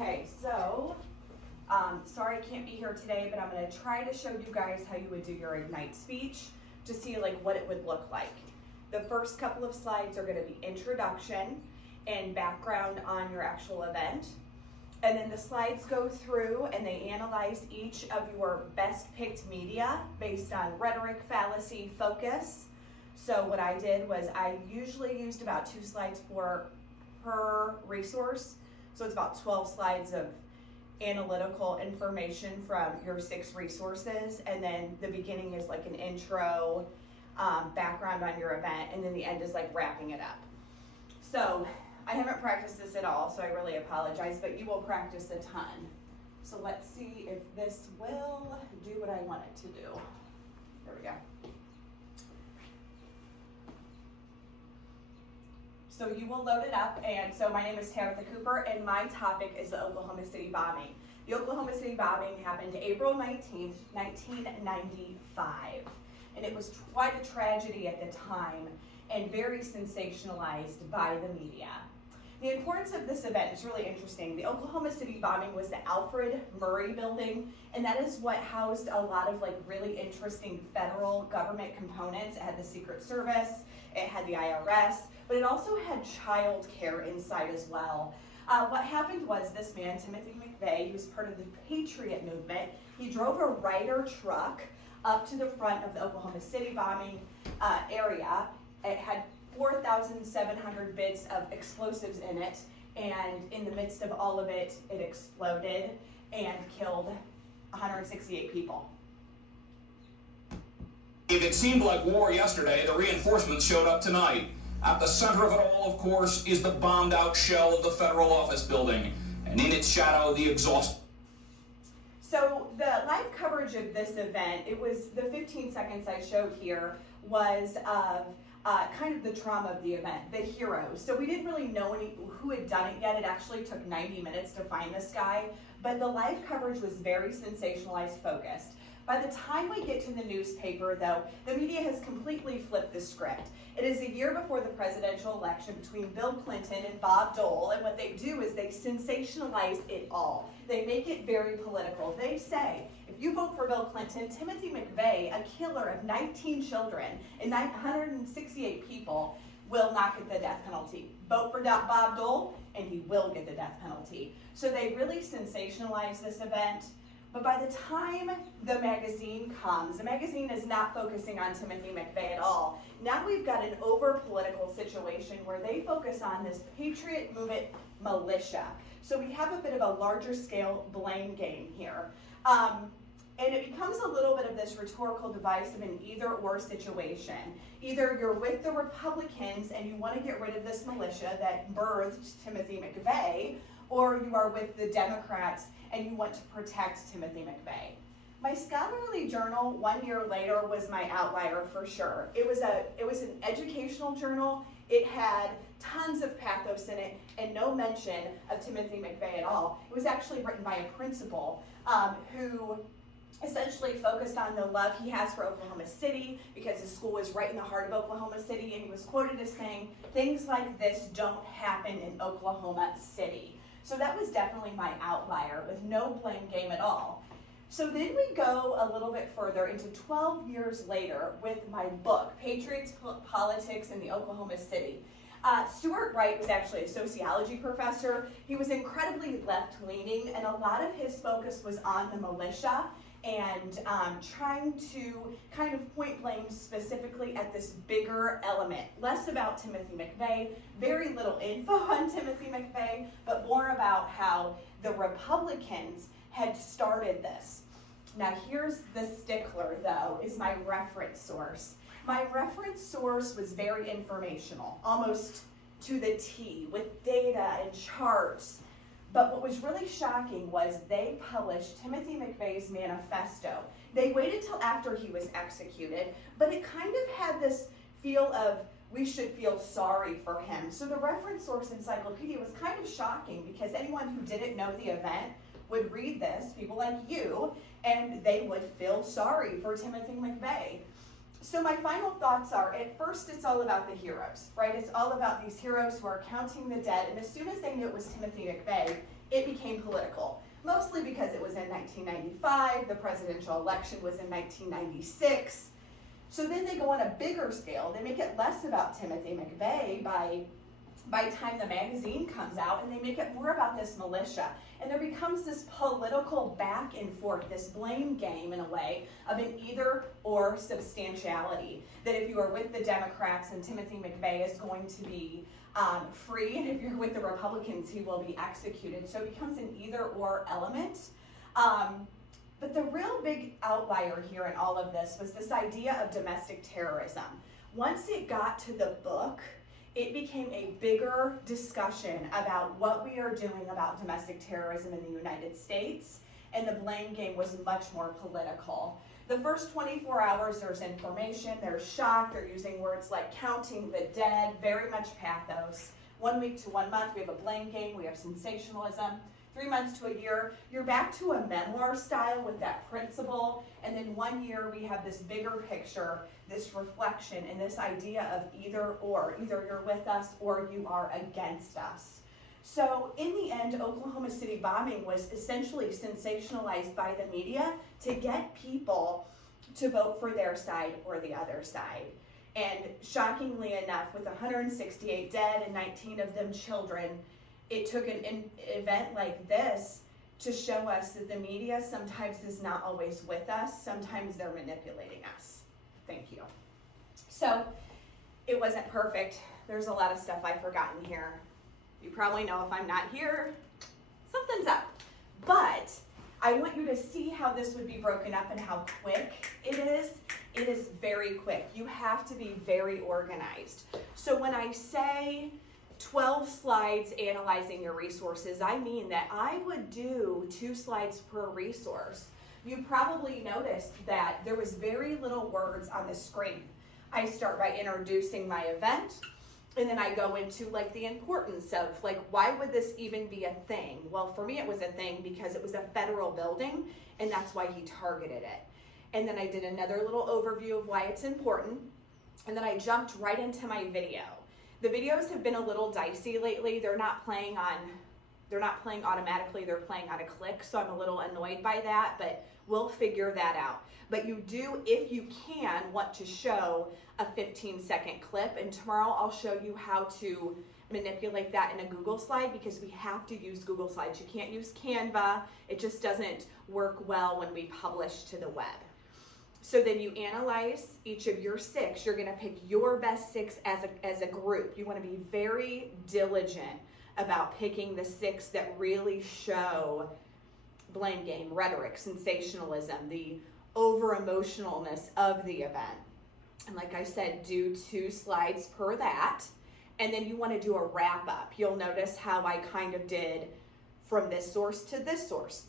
Okay, so, sorry I can't be here today, but I'm going to try to show you guys how you would do your Ignite speech to see like what it would look like. The first couple of slides are going to be introduction and background on your actual event. And then the slides go through and they analyze each of your best picked media based on rhetoric, fallacy, focus. So what I did was I usually used about 2 slides per resource. So it's about 12 slides of analytical information from your 6 resources. And then the beginning is like an intro, background on your event. And then the end is like wrapping it up. So I haven't practiced this at all, so I really apologize, but you will practice a ton. So let's see if this will do what I want it to do. There we go. So you will load it up, and so my name is Tabitha Cooper, and my topic is the Oklahoma City bombing. The Oklahoma City bombing happened April 19th, 1995, and it was quite a tragedy at the time and very sensationalized by the media. The importance of this event is really interesting. The Oklahoma City bombing was the Alfred Murrah building, and that is what housed a lot of like really interesting federal government components. It had the Secret Service, it had the IRS, but it also had child care inside as well. What happened was this man, Timothy McVeigh, he was part of the Patriot movement. He drove a Ryder truck up to the front of the Oklahoma City bombing area. It had 4,700 bits of explosives in it, and in the midst of all of it, it exploded and killed 168 people. If it seemed like war yesterday, the reinforcements showed up tonight. At the center of it all, of course, is the bombed-out shell of the federal office building, and in its shadow, the exhaust. So the live coverage of this event, it was the 15 seconds I showed here was of kind of the trauma of the event, the heroes. So we didn't really know who had done it yet. It actually took 90 minutes to find this guy, but the live coverage was very sensationalized focused. By the time we get to the newspaper, though, the media has completely flipped the script. It is a year before the presidential election between Bill Clinton and Bob Dole, and what they do is they sensationalize it all. They make it very political. They say, if you vote for Bill Clinton, Timothy McVeigh, a killer of 19 children and 168 people, will not get the death penalty. Vote for Bob Dole, and he will get the death penalty. So they really sensationalize this event. But by the time the magazine comes, the magazine is not focusing on Timothy McVeigh at all. Now we've got an over-political situation where they focus on this Patriot movement militia. So we have a bit of a larger scale blame game here. And it becomes a little bit of this rhetorical device of an either-or situation. Either you're with the Republicans and you want to get rid of this militia that birthed Timothy McVeigh, or you are with the Democrats and you want to protect Timothy McVeigh. My scholarly journal 1 year later was my outlier for sure. It was an educational journal. It had tons of pathos in it and no mention of Timothy McVeigh at all. It was actually written by a principal who essentially focused on the love he has for Oklahoma City because his school is right in the heart of Oklahoma City, and he was quoted as saying, "Things like this don't happen in Oklahoma City." So that was definitely my outlier with no blame game at all. So then we go a little bit further into 12 years later with my book, Patriots, Politics in the Oklahoma City. Stuart Wright was actually a sociology professor. He was incredibly left-leaning, and a lot of his focus was on the militia and trying to kind of point blame specifically at this bigger element. Less about Timothy McVeigh, very little info on Timothy McVeigh, but more about how the Republicans had started this. Now here's the stickler though, is my reference source. My reference source was very informational, almost to the T, with data and charts. But what was really shocking was they published Timothy McVeigh's manifesto. They waited till after he was executed, but it kind of had this feel of we should feel sorry for him. So the reference source encyclopedia was kind of shocking because anyone who didn't know the event would read this, people like you, and they would feel sorry for Timothy McVeigh. So my final thoughts are, at first it's all about the heroes, right? It's all about these heroes who are counting the dead, and as soon as they knew it was Timothy McVeigh, it became political. Mostly because it was in 1995, the presidential election was in 1996. So then they go on a bigger scale. They make it less about Timothy McVeigh by the time the magazine comes out, and they make it more about this militia. And there becomes this political back and forth, this blame game in a way of an either or substantiality. That if you are with the Democrats and Timothy McVeigh is going to be free, and if you're with the Republicans, he will be executed. So it becomes an either or element. But the real big outlier here in all of this was this idea of domestic terrorism. Once it got to the book, it became a bigger discussion about what we are doing about domestic terrorism in the United States, and the blame game was much more political. The first 24 hours, there's information, there's shock, they're using words like counting the dead, very much pathos. 1 week to 1 month, we have a blame game, we have sensationalism. 3 months to a year, you're back to a memoir style with that principle, and then 1 year we have this bigger picture, this reflection, and this idea of either or. Either you're with us or you are against us. So in the end, Oklahoma City bombing was essentially sensationalized by the media to get people to vote for their side or the other side. And shockingly enough, with 168 dead and 19 of them children, it took an event like this to show us that the media sometimes is not always with us. Sometimes they're manipulating us. Thank you. So it wasn't perfect. There's a lot of stuff I've forgotten here. You probably know if I'm not here, something's up. But I want you to see how this would be broken up and how quick it is. It is very quick. You have to be very organized. So when I say 12 slides analyzing your resources, I mean that I would do 2 slides per resource. You probably noticed that there was very little words on the screen. I start by introducing my event, and then I go into like the importance of like, why would this even be a thing? Well, for me it was a thing because it was a federal building, and that's why he targeted it. And then I did another little overview of why it's important, and then I jumped right into my video. The videos have been a little dicey lately. They're not playing automatically, they're playing on a click, so I'm a little annoyed by that, but we'll figure that out. But you do, if you can, want to show a 15-second clip, and tomorrow I'll show you how to manipulate that in a Google slide, because we have to use Google Slides. You can't use Canva. It just doesn't work well when we publish to the web. So then you analyze each of your 6. You're gonna pick your best 6 as a group. You wanna be very diligent about picking the 6 that really show blame game, rhetoric, sensationalism, the over-emotionalness of the event. And like I said, do 2 slides per that. And then you wanna do a wrap up. You'll notice how I kind of did from this source to this source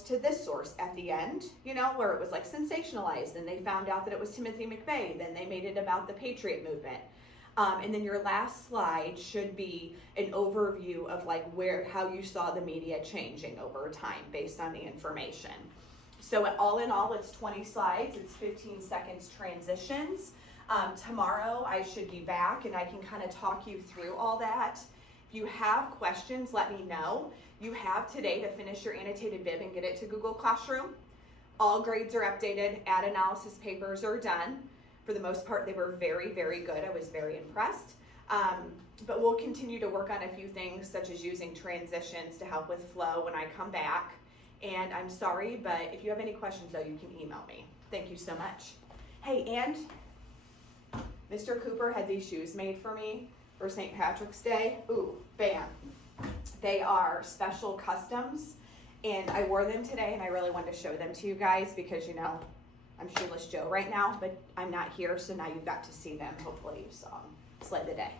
to this source at the end, you know, where it was like sensationalized, and they found out that it was Timothy McVeigh, then they made it about the Patriot movement. And then your last slide should be an overview of like how you saw the media changing over time based on the information. So all in all, it's 20 slides, it's 15 seconds transitions. Tomorrow I should be back and I can kind of talk you through all that. If you have questions, let me know. You have today to finish your annotated bib and get it to Google Classroom. All grades are updated, ad analysis papers are done. For the most part, they were very, very good. I was very impressed. But we'll continue to work on a few things, such as using transitions to help with flow when I come back. And I'm sorry, but if you have any questions, though, you can email me. Thank you so much. Hey, and Mr. Cooper had these shoes made for me for St. Patrick's Day. Ooh, bam. They are special customs, and I wore them today, and I really wanted to show them to you guys because, you know, I'm Shoeless Joe right now, but I'm not here, so now you've got to see them. Hopefully you saw them. Slay the day.